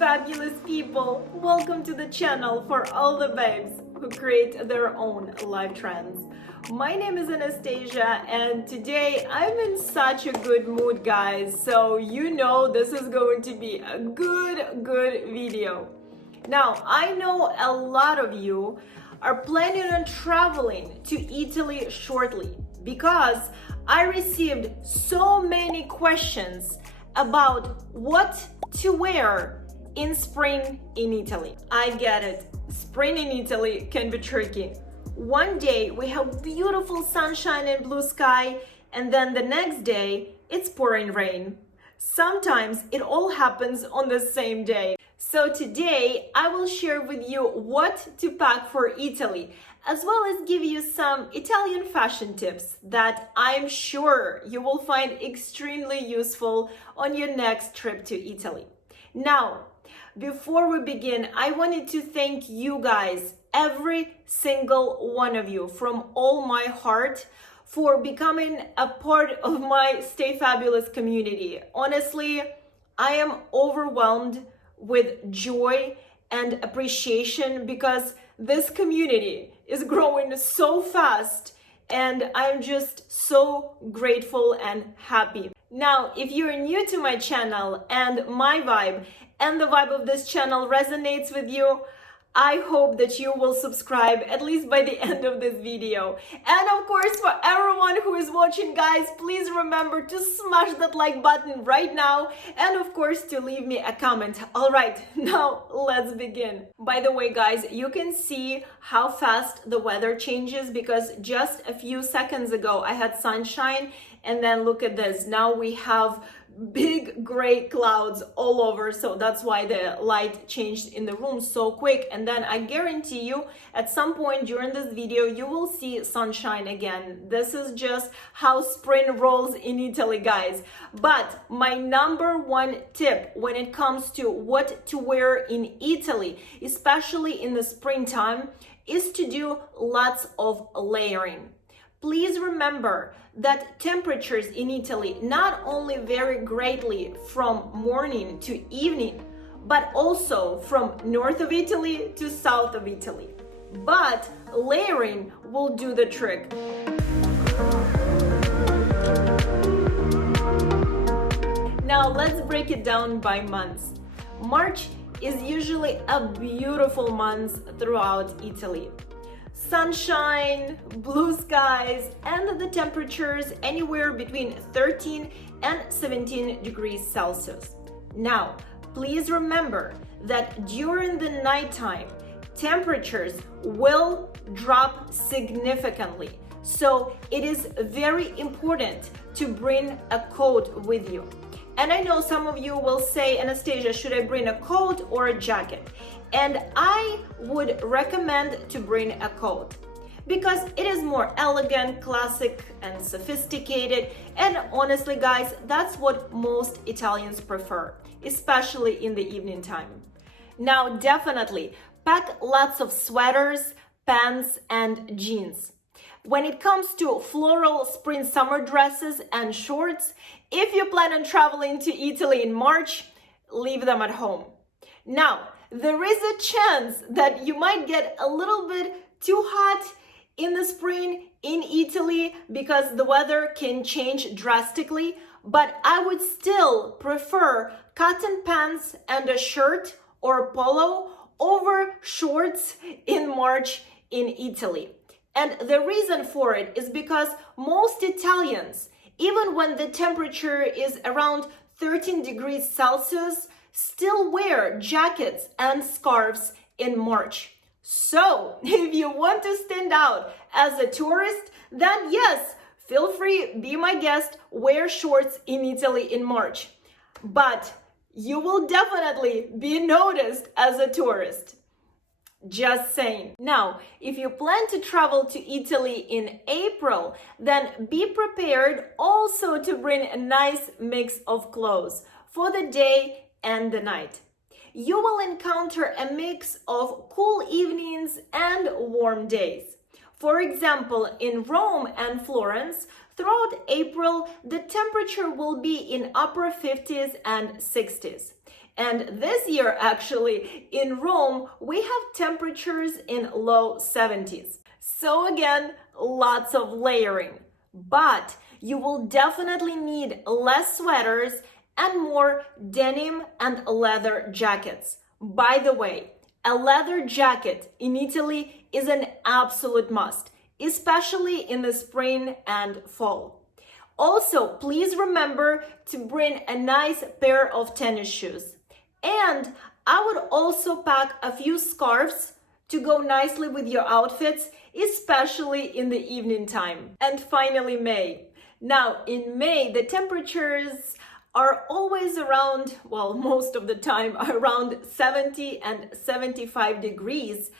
fabulous people! Welcome to the channel for all the babes who create their own life trends. My name is Anastasia and today I'm in such a good mood, guys, so you know this is going to be a good video. Now, I know a lot of you are planning on traveling to Italy shortly because I received so many questions about what to wear in spring in Italy. I get it. Spring in Italy can be tricky. One day we have beautiful sunshine and blue sky, and then the next day it's pouring rain. Sometimes it all happens on the same day. So today I will share with you what to pack for Italy, as well as give you some Italian fashion tips that I'm sure you will find extremely useful on your next trip to Italy. Now, before we begin, I wanted to thank you guys, every single one of you, from all my heart, for becoming a part of my Stay Fabulous community. Honestly, I am overwhelmed with joy and appreciation because this community is growing so fast and I'm just so grateful and happy. Now, if you're new to my channel and my vibe and the vibe of this channel resonates with you, I hope that you will subscribe at least by the end of this video. And of course, for everyone who is watching, guys, please remember to smash that like button right now and of course to leave me a comment. All right, now let's begin. By the way, guys, you can see how fast the weather changes because just a few seconds ago I had sunshine and then look at this. Now we have big gray clouds all over, so that's why the light changed in the room so quick. And then I guarantee you at some point during this video you will see sunshine again. This is just how spring rolls in Italy, guys. But my number one tip when it comes to what to wear in Italy, especially in the springtime, is to do lots of layering. Please remember that temperatures in Italy not only vary greatly from morning to evening, but also from north of Italy to south of Italy. But layering will do the trick. Now let's break it down by months. March is usually a beautiful month throughout Italy. Sunshine, blue skies, and the temperatures anywhere between 13 and 17 degrees Celsius. Now, please remember that during the nighttime, temperatures will drop significantly. So it is very important to bring a coat with you. And I know some of you will say, Anastasia, should I bring a coat or a jacket? And I would recommend to bring a coat because it is more elegant, classic, and sophisticated. And honestly, guys, that's what most Italians prefer, especially in the evening time. Now, definitely pack lots of sweaters, pants, and jeans. When it comes to floral spring summer dresses and shorts, if you plan on traveling to Italy in March, leave them at home. Now, there is a chance that you might get a little bit too hot in the spring in Italy because the weather can change drastically, but I would still prefer cotton pants and a shirt or polo over shorts in March in Italy. And the reason for it is because most Italians, even when the temperature is around 13 degrees Celsius, still wear jackets and scarves in March. So if you want to stand out as a tourist, then yes, feel free, be my guest, wear shorts in Italy in March. But you will definitely be noticed as a tourist. Just saying. Now, if you plan to travel to Italy in April, then be prepared also to bring a nice mix of clothes for the day and the night. You will encounter a mix of cool evenings and warm days. For example, in Rome and Florence, throughout April, the temperature will be in upper 50s and 60s. And this year, actually, in Rome, we have temperatures in low 70s. So again, lots of layering. But you will definitely need less sweaters and more denim and leather jackets. By the way, a leather jacket in Italy is an absolute must, especially in the spring and fall. Also, please remember to bring a nice pair of tennis shoes. And I would also pack a few scarves to go nicely with your outfits, especially in the evening time. And finally, May. Now, in May, the temperatures are always around, well, most of the time, around 70 and 75 degrees,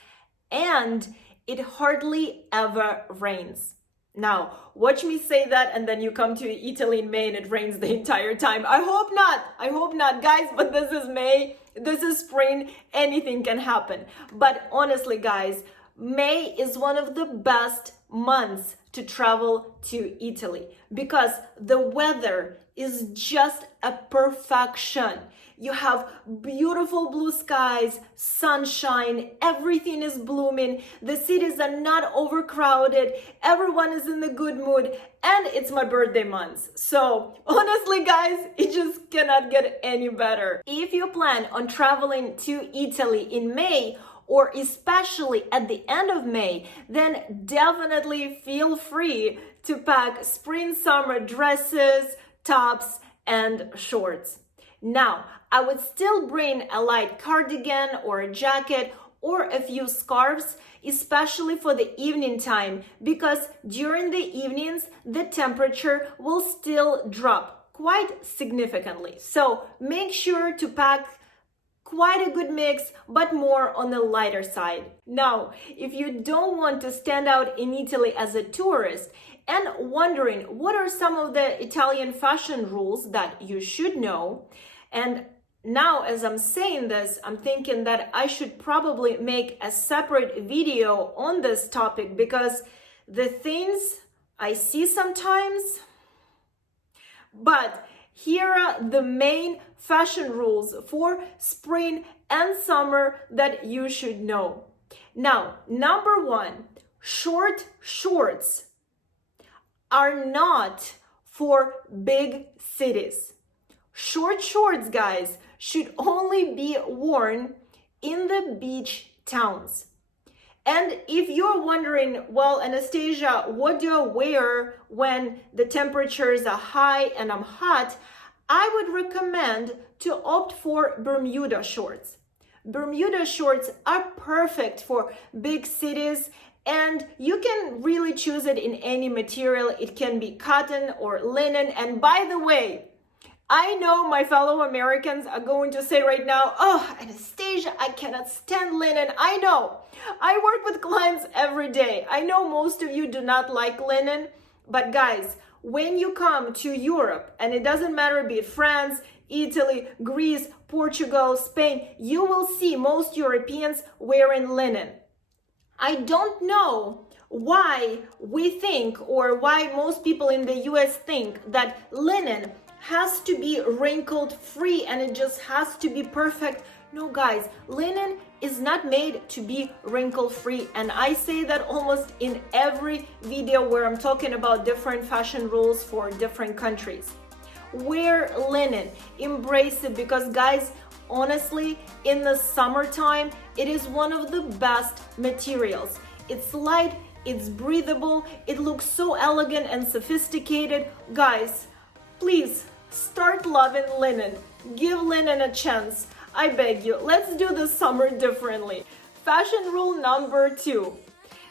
and it hardly ever rains. Now, watch me say that and then you come to Italy in May and it rains the entire time. I hope not, guys, but this is May, this is spring, anything can happen. But honestly, guys, May is one of the best months to travel to Italy because the weather is just a perfection. You have beautiful blue skies, sunshine, everything is blooming, the cities are not overcrowded, everyone is in the good mood, and it's my birthday month. So honestly, guys, it just cannot get any better. If you plan on traveling to Italy in May, or especially at the end of May, then definitely feel free to pack spring-summer dresses, tops, and shorts. Now, I would still bring a light cardigan or a jacket or a few scarves, especially for the evening time, because during the evenings, the temperature will still drop quite significantly. So make sure to pack quite a good mix, but more on the lighter side. Now, if you don't want to stand out in Italy as a tourist and wondering what are some of the Italian fashion rules that you should know, and now as I'm saying this, I'm thinking that I should probably make a separate video on this topic because the things I see sometimes, but here are the main fashion rules for spring and summer that you should know. Now, number one, short shorts are not for big cities. Short shorts, guys, should only be worn in the beach towns. And if you're wondering, well, Anastasia, what do I wear when the temperatures are high and I'm hot? I would recommend to opt for Bermuda shorts. Bermuda shorts are perfect for big cities and you can really choose it in any material. It can be cotton or linen. And by the way, I know my fellow Americans are going to say right now, oh, Anastasia, I cannot stand linen. I know. I work with clients every day. I know most of you do not like linen, but guys, when you come to Europe, and it doesn't matter, be it France, Italy, Greece, Portugal, Spain, you will see most Europeans wearing linen. I don't know why we think, or why most people in the US think that linen has to be wrinkle free and it just has to be perfect. No, guys, linen is not made to be wrinkle free, and I say that almost in every video where I'm talking about different fashion rules for different countries. Wear linen, embrace it, because guys, honestly, in the summertime, it is one of the best materials. It's light, it's breathable, it looks so elegant and sophisticated. Guys, please start loving linen. Give linen a chance. I beg you, let's do the summer differently. Fashion rule number 2.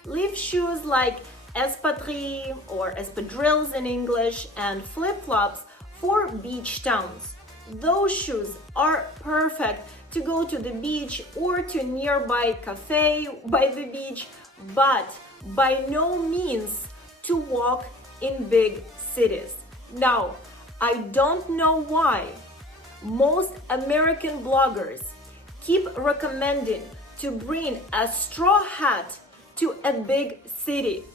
Leave shoes like espadrilles or espadrilles in English and flip-flops for beach towns. Those shoes are perfect to go to the beach or to nearby cafe by the beach, but by no means to walk in big cities. Now, I don't know why most American bloggers keep recommending to bring a straw hat to a big city.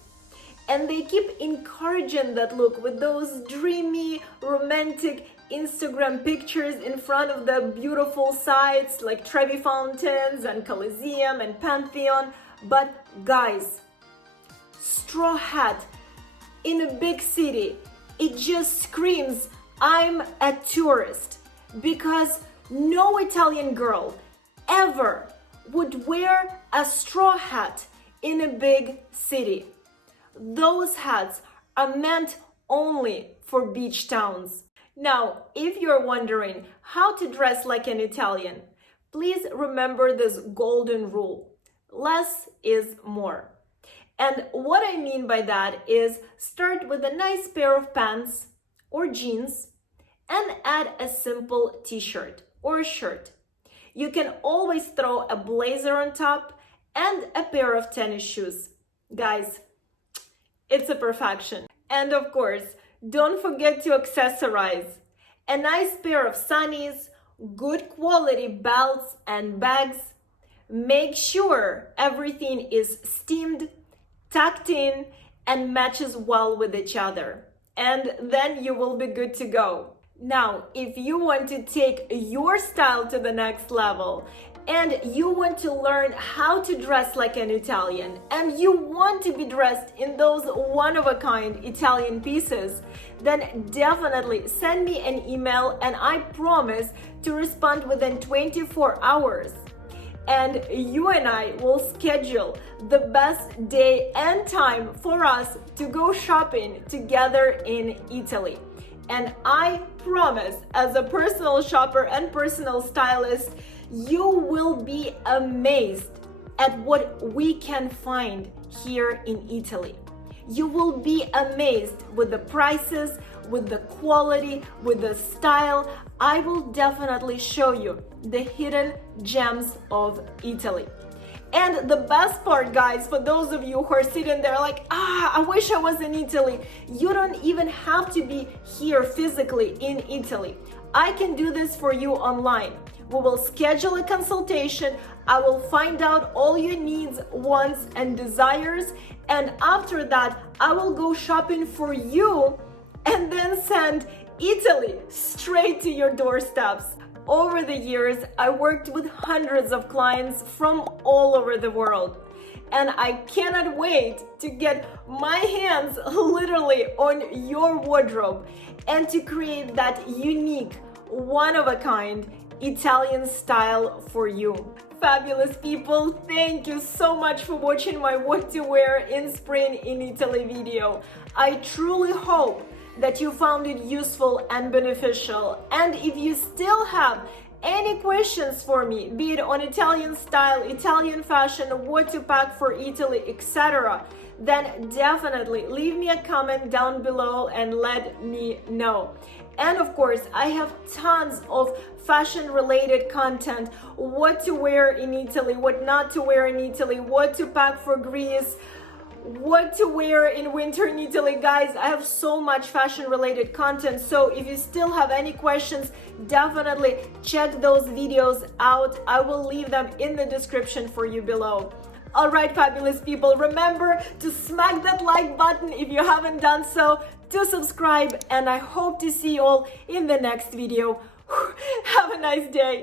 And they keep encouraging that look with those dreamy, romantic Instagram pictures in front of the beautiful sites like Trevi Fountains and Colosseum and Pantheon. But guys, straw hat in a big city, it just screams, I'm a tourist, because no Italian girl ever would wear a straw hat in a big city. Those hats are meant only for beach towns. Now, if you're wondering how to dress like an Italian, please remember this golden rule. Less is more. And what I mean by that is start with a nice pair of pants or jeans and add a simple t-shirt or a shirt. You can always throw a blazer on top and a pair of tennis shoes. Guys, it's a perfection. And of course, don't forget to accessorize. A nice pair of sunnies, good quality belts and bags. Make sure everything is steamed, tucked in, and matches well with each other. And then you will be good to go. Now, if you want to take your style to the next level and you want to learn how to dress like an Italian and you want to be dressed in those one-of-a-kind Italian pieces, then definitely send me an email and I promise to respond within 24 hours. And you and I will schedule the best day and time for us to go shopping together in Italy. And I promise, as a personal shopper and personal stylist, you will be amazed at what we can find here in Italy. You will be amazed with the prices, with the quality, with the style. I will definitely show you the hidden gems of Italy. And the best part, guys, for those of you who are sitting there like, I wish I was in Italy. You don't even have to be here physically in Italy. I can do this for you online. We will schedule a consultation. I will find out all your needs, wants, and desires. And after that, I will go shopping for you and then send Italy straight to your doorsteps. Over the years, I worked with hundreds of clients from all over the world. And I cannot wait to get my hands literally on your wardrobe and to create that unique, one-of-a-kind Italian style for you. Fabulous people, thank you so much for watching my What to Wear in Spring in Italy video. I truly hope that you found it useful and beneficial. And if you still have any questions for me, be it on Italian style, Italian fashion, what to pack for Italy, etc., then definitely leave me a comment down below and let me know. And of course, I have tons of fashion related content, what to wear in Italy, what not to wear in Italy, what to pack for Greece, what to wear in winter in Italy. Guys, I have so much fashion related content, so if you still have any questions, definitely check those videos out. I will leave them in the description for you below. All right, fabulous people, remember to smack that like button if you haven't done so, to subscribe, and I hope to see you all in the next video. Have a nice day.